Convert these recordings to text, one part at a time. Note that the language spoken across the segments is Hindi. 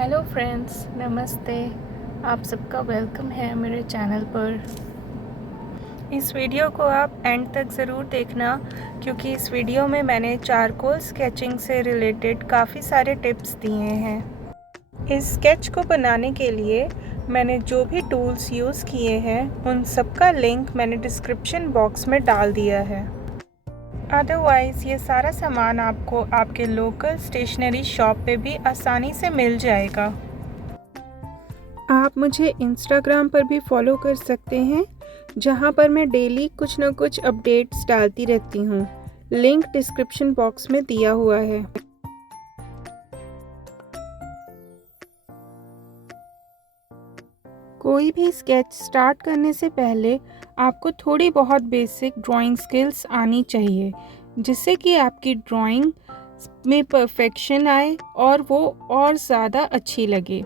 हेलो फ्रेंड्स, नमस्ते। आप सबका वेलकम है मेरे चैनल पर। इस वीडियो को आप एंड तक ज़रूर देखना, क्योंकि इस वीडियो में मैंने चारकोल स्केचिंग से रिलेटेड काफ़ी सारे टिप्स दिए हैं। इस स्केच को बनाने के लिए मैंने जो भी टूल्स यूज़ किए हैं उन सबका लिंक मैंने डिस्क्रिप्शन बॉक्स में डाल दिया है। अदरवाइज़ ये सारा सामान आपको आपके लोकल स्टेशनरी शॉप पे भी आसानी से मिल जाएगा। आप मुझे इंस्टाग्राम पर भी फॉलो कर सकते हैं, जहां पर मैं डेली कुछ न कुछ अपडेट्स डालती रहती हूँ। लिंक डिस्क्रिप्शन बॉक्स में दिया हुआ है। कोई भी स्केच स्टार्ट करने से पहले आपको थोड़ी बहुत बेसिक ड्राइंग स्किल्स आनी चाहिए, जिससे कि आपकी ड्राइंग में परफेक्शन आए और वो और ज़्यादा अच्छी लगे।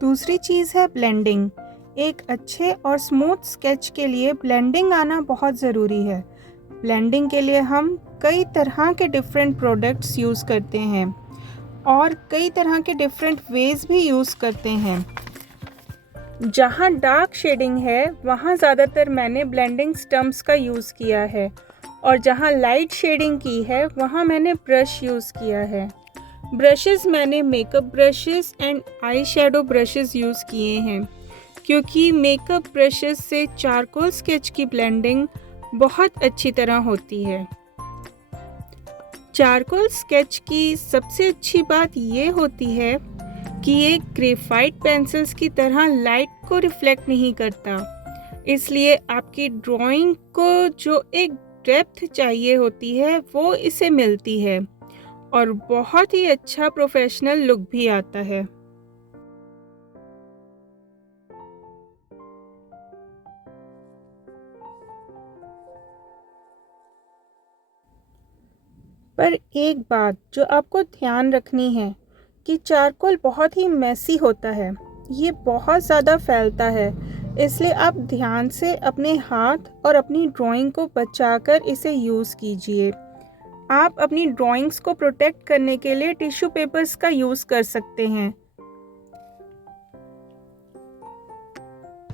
दूसरी चीज़ है ब्लेंडिंग। एक अच्छे और स्मूथ स्केच के लिए ब्लेंडिंग आना बहुत ज़रूरी है। ब्लेंडिंग के लिए हम कई तरह के डिफरेंट प्रोडक्ट्स यूज़ करते हैं और कई तरह के डिफरेंट वेज भी यूज़ करते हैं। जहाँ डार्क शेडिंग है वहाँ ज़्यादातर मैंने ब्लेंडिंग स्टम्प्स का यूज़ किया है, और जहाँ लाइट शेडिंग की है वहाँ मैंने ब्रश यूज़ किया है। ब्रशेस मैंने makeup brushes and eye shadow brushes use किए हैं, क्योंकि मेकअप ब्रशेस से चारकोल स्केच की ब्लेंडिंग बहुत अच्छी तरह होती है। चारकोल स्केच की सबसे अच्छी बात ये होती है कि ये ग्रेफाइट पेंसिल्स की तरह लाइट को रिफ्लेक्ट नहीं करता, इसलिए आपकी ड्राइंग को जो एक डेप्थ चाहिए होती है वो इसे मिलती है और बहुत ही अच्छा प्रोफेशनल लुक भी आता है। पर एक बात जो आपको ध्यान रखनी है कि चारकोल बहुत ही मैसी होता है, ये बहुत ज़्यादा फैलता है, इसलिए आप ध्यान से अपने हाथ और अपनी ड्राइंग को बचाकर इसे यूज़ कीजिए। आप अपनी ड्राइंग्स को प्रोटेक्ट करने के लिए टिश्यू पेपर्स का यूज़ कर सकते हैं।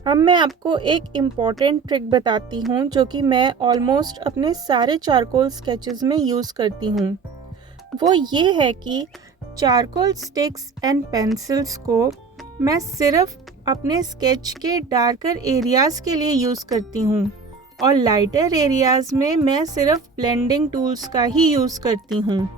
अब मैं आपको एक इम्पॉर्टेंट ट्रिक बताती हूँ, जो कि मैं ऑलमोस्ट अपने सारे चारकोल स्केचेस में यूज़ करती हूँ। वो ये है कि चारकोल स्टिक्स एंड पेंसिल्स को मैं सिर्फ अपने स्केच के डार्कर एरियाज़ के लिए यूज़ करती हूँ, और लाइटर एरियाज़ में मैं सिर्फ ब्लेंडिंग टूल्स का ही यूज़ करती हूँ।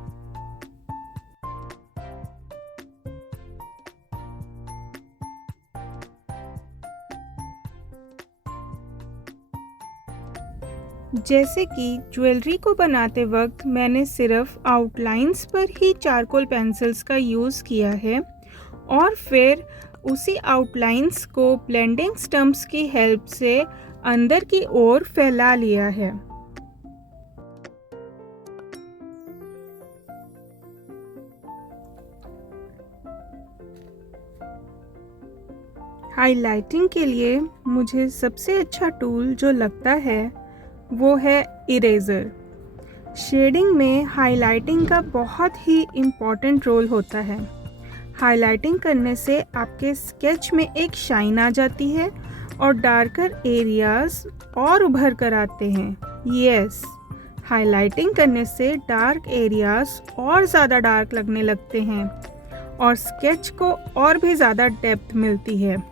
जैसे कि ज्वेलरी को बनाते वक्त मैंने सिर्फ आउटलाइंस पर ही चारकोल पेंसिल्स का यूज़ किया है, और फिर उसी आउटलाइंस को ब्लेंडिंग स्टम्प्स की हेल्प से अंदर की ओर फैला लिया है। हाइलाइटिंग के लिए मुझे सबसे अच्छा टूल जो लगता है वो है इरेज़र। शेडिंग में हाइलाइटिंग का बहुत ही इम्पॉर्टेंट रोल होता है। हाइलाइटिंग करने से आपके स्केच में एक शाइन आ जाती है और डार्कर एरियाज और उभर कर आते हैं। यस, हाइलाइटिंग करने से डार्क एरियाज और ज़्यादा डार्क लगने लगते हैं और स्केच को और भी ज़्यादा डेप्थ मिलती है।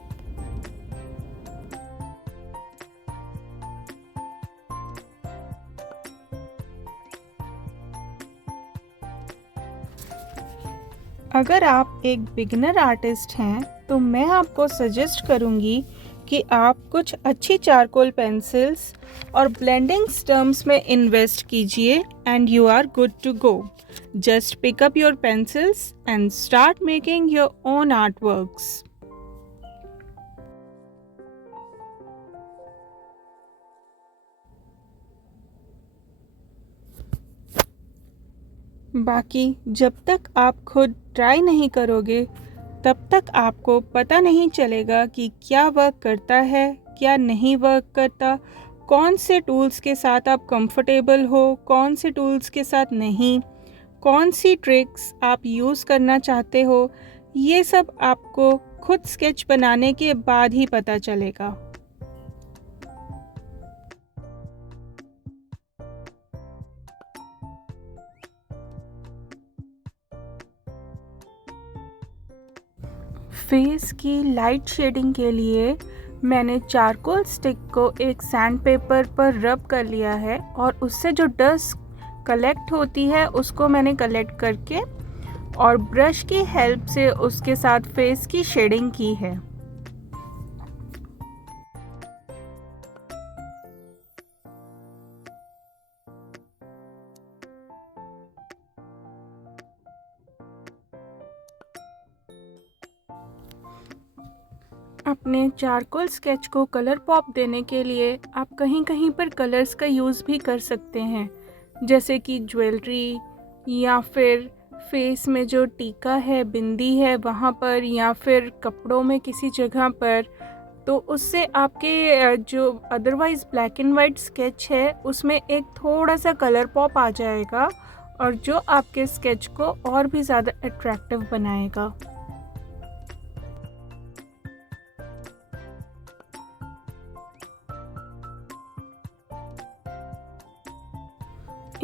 अगर आप एक बिगिनर आर्टिस्ट हैं तो मैं आपको सजेस्ट करूंगी कि आप कुछ अच्छी चारकोल पेंसिल्स और ब्लेंडिंग स्टम्प्स में इन्वेस्ट कीजिए and you are good to go. Just pick up your pencils and start making your own art works. बाकी जब तक आप खुद ट्राई नहीं करोगे तब तक आपको पता नहीं चलेगा कि क्या वर्क करता है, क्या नहीं वर्क करता, कौन से टूल्स के साथ आप कंफर्टेबल हो, कौन से टूल्स के साथ नहीं। कौन सी ट्रिक्स आप यूज़ करना चाहते हो, ये सब आपको खुद स्केच बनाने के बाद ही पता चलेगा। फेस की लाइट शेडिंग के लिए मैंने चारकोल स्टिक को एक सैंड पेपर पर रब कर लिया है और उससे जो डस्ट कलेक्ट होती है उसको मैंने कलेक्ट करके और ब्रश की हेल्प से उसके साथ फेस की शेडिंग की है। अपने चारकोल स्केच को कलर पॉप देने के लिए आप कहीं कहीं पर कलर्स का यूज़ भी कर सकते हैं, जैसे कि ज्वेलरी या फिर फेस में जो टीका है, बिंदी है वहाँ पर, या फिर कपड़ों में किसी जगह पर। तो उससे आपके जो otherwise black and white sketch है उसमें एक थोड़ा सा कलर पॉप आ जाएगा और जो आपके स्केच को और भी ज़्यादा अट्रैक्टिव बनाएगा।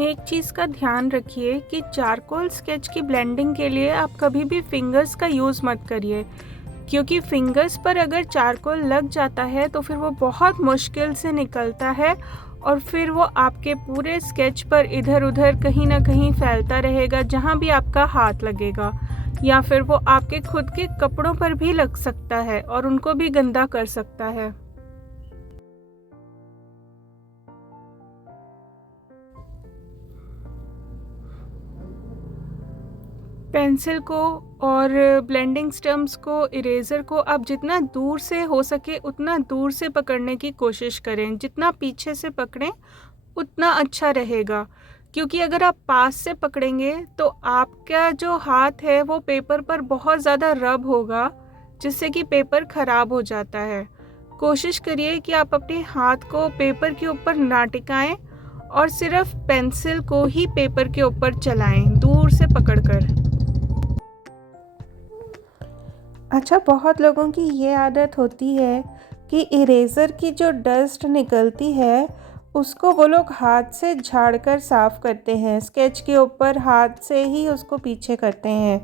एक चीज़ का ध्यान रखिए कि चारकोल स्केच की ब्लेंडिंग के लिए आप कभी भी फिंगर्स का यूज़ मत करिए, क्योंकि फिंगर्स पर अगर चारकोल लग जाता है तो फिर वो बहुत मुश्किल से निकलता है और फिर वो आपके पूरे स्केच पर इधर उधर कहीं ना कहीं फैलता रहेगा जहाँ भी आपका हाथ लगेगा, या फिर वो आपके खुद के कपड़ों पर भी लग सकता है और उनको भी गंदा कर सकता है। पेंसिल को और ब्लेंडिंग स्टम्प्स को, इरेज़र को आप जितना दूर से हो सके उतना दूर से पकड़ने की कोशिश करें। जितना पीछे से पकड़ें उतना अच्छा रहेगा, क्योंकि अगर आप पास से पकड़ेंगे तो आपका जो हाथ है वो पेपर पर बहुत ज़्यादा रब होगा, जिससे कि पेपर ख़राब हो जाता है। कोशिश करिए कि आप अपने हाथ को पेपर के ऊपर ना टिकाएं और सिर्फ पेंसिल को ही पेपर के ऊपर चलाएं, दूर से पकड़कर। अच्छा, बहुत लोगों की ये आदत होती है कि इरेज़र की जो डस्ट निकलती है उसको वो लोग हाथ से झाड़ कर साफ़ करते हैं, स्केच के ऊपर हाथ से ही उसको पीछे करते हैं।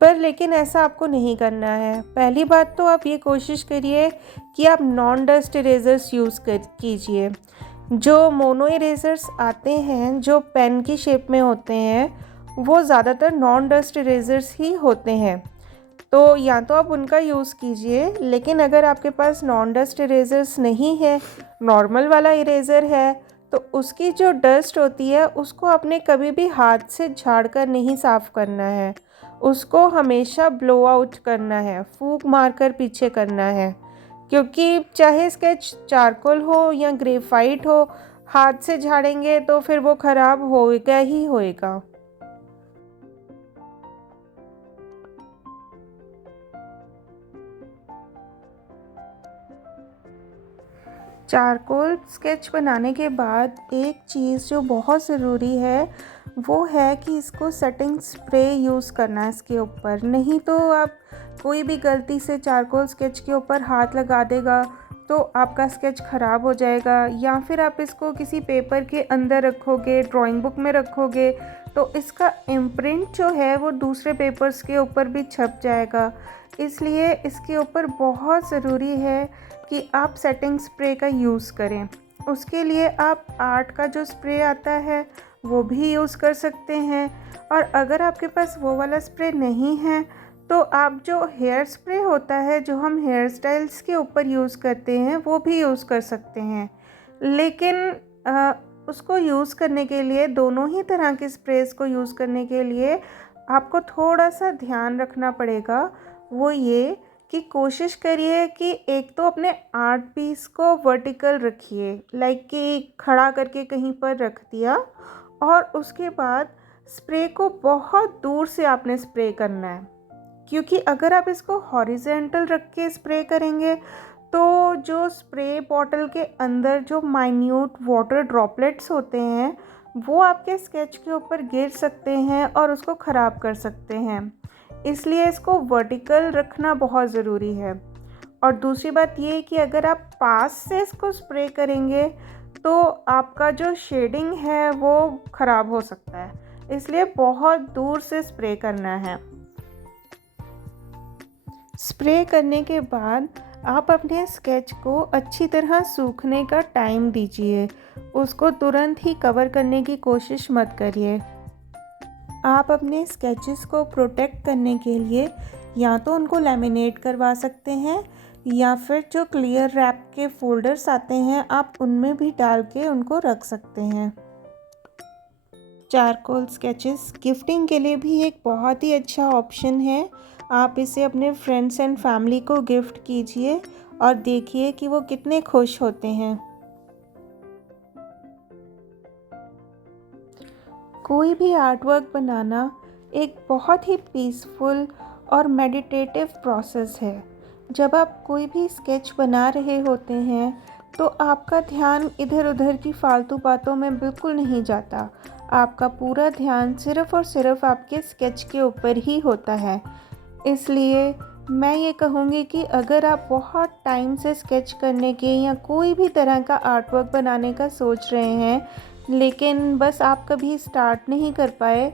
पर लेकिन ऐसा आपको नहीं करना है। पहली बात तो आप ये कोशिश करिए कि आप नॉन डस्ट इरेज़र्स यूज़ कर कीजिए। जो मोनो इरेज़र्स आते हैं जो पेन की शेप में होते हैं, वो ज़्यादातर नॉन डस्ट इरेज़र्स ही होते हैं। तो या तो आप उनका यूज़ कीजिए, लेकिन अगर आपके पास नॉन डस्ट इरेज़र्स नहीं है, नॉर्मल वाला इरेज़र है, तो उसकी जो डस्ट होती है उसको आपने कभी भी हाथ से झाड़ कर नहीं साफ़ करना है। उसको हमेशा ब्लो आउट करना है, फूंक मारकर पीछे करना है, क्योंकि चाहे स्केच चारकोल हो या ग्रेफाइट हो, हाथ से झाड़ेंगे तो फिर वो ख़राब होएगा ही होएगा। चारकोल स्केच बनाने के बाद एक चीज़ जो बहुत ज़रूरी है वो है कि इसको सेटिंग स्प्रे यूज़ करना है इसके ऊपर। नहीं तो आप कोई भी गलती से चारकोल स्केच के ऊपर हाथ लगा देगा तो आपका स्केच ख़राब हो जाएगा, या फिर आप इसको किसी पेपर के अंदर रखोगे, ड्राइंग बुक में रखोगे, तो इसका इम्प्रिंट जो है वो दूसरे पेपर्स के ऊपर भी छप जाएगा। इसलिए इसके ऊपर बहुत ज़रूरी है कि आप सेटिंग स्प्रे का यूज़ करें। उसके लिए आप आर्ट का जो स्प्रे आता है वो भी यूज़ कर सकते हैं, और अगर आपके पास वो वाला स्प्रे नहीं है तो आप जो हेयर स्प्रे होता है जो हम हेयर स्टाइल्स के ऊपर यूज़ करते हैं वो भी यूज़ कर सकते हैं। लेकिन उसको यूज़ करने के लिए, दोनों ही तरह के स्प्रेस को यूज़ करने के लिए आपको थोड़ा सा ध्यान रखना पड़ेगा। वो ये कि कोशिश करिए कि एक तो अपने आर्ट पीस को वर्टिकल रखिए, लाइक कि खड़ा करके कहीं पर रख दिया, और उसके बाद स्प्रे को बहुत दूर से आपने स्प्रे करना है, क्योंकि अगर आप इसको हॉरिजेंटल रख के स्प्रे करेंगे तो जो स्प्रे बॉटल के अंदर जो माइन्यूट वाटर ड्रॉपलेट्स होते हैं वो आपके स्केच के ऊपर गिर सकते हैं और उसको ख़राब कर सकते हैं। इसलिए इसको वर्टिकल रखना बहुत ज़रूरी है। और दूसरी बात ये है कि अगर आप पास से इसको स्प्रे करेंगे तो आपका जो शेडिंग है वो ख़राब हो सकता है, इसलिए बहुत दूर से स्प्रे करना है। स्प्रे करने के बाद आप अपने स्केच को अच्छी तरह सूखने का टाइम दीजिए। उसको तुरंत ही कवर करने की कोशिश मत करिए। आप अपने स्केचेस को प्रोटेक्ट करने के लिए या तो उनको लैमिनेट करवा सकते हैं या फिर जो क्लियर रैप के फोल्डर्स आते हैं आप उनमें भी डाल के उनको रख सकते हैं। चारकोल स्केचेस गिफ्टिंग के लिए भी एक बहुत ही अच्छा ऑप्शन है। आप इसे अपने फ्रेंड्स एंड फैमिली को गिफ्ट कीजिए और देखिए कि वो कितने खुश होते हैं। कोई भी आर्टवर्क बनाना एक बहुत ही पीसफुल और मेडिटेटिव प्रोसेस है। जब आप कोई भी स्केच बना रहे होते हैं तो आपका ध्यान इधर उधर की फालतू बातों में बिल्कुल नहीं जाता। आपका पूरा ध्यान सिर्फ़ और सिर्फ आपके स्केच के ऊपर ही होता है। इसलिए मैं ये कहूँगी कि अगर आप बहुत टाइम से स्केच करने के या कोई भी तरह का आर्टवर्क बनाने का सोच रहे हैं लेकिन बस आप कभी स्टार्ट नहीं कर पाए,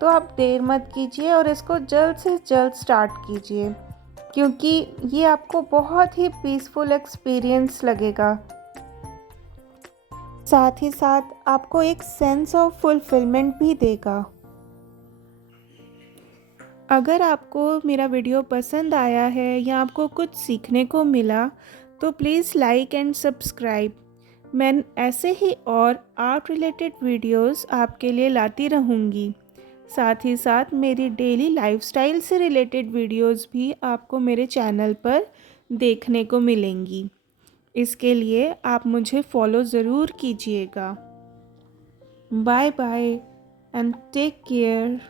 तो आप देर मत कीजिए और इसको जल्द से जल्द स्टार्ट कीजिए, क्योंकि ये आपको बहुत ही पीसफुल एक्सपीरियंस लगेगा। साथ ही साथ आपको एक सेंस ऑफ फुलफिलमेंट भी देगा। अगर आपको मेरा वीडियो पसंद आया है या आपको कुछ सीखने को मिला तो प्लीज़ लाइक एंड सब्सक्राइब। मैं ऐसे ही और आर्ट रिलेटेड वीडियोस आपके लिए लाती रहूँगी। साथ ही साथ मेरी डेली लाइफस्टाइल से रिलेटेड वीडियोस भी आपको मेरे चैनल पर देखने को मिलेंगी। इसके लिए आप मुझे फॉलो ज़रूर कीजिएगा। Bye bye and take care.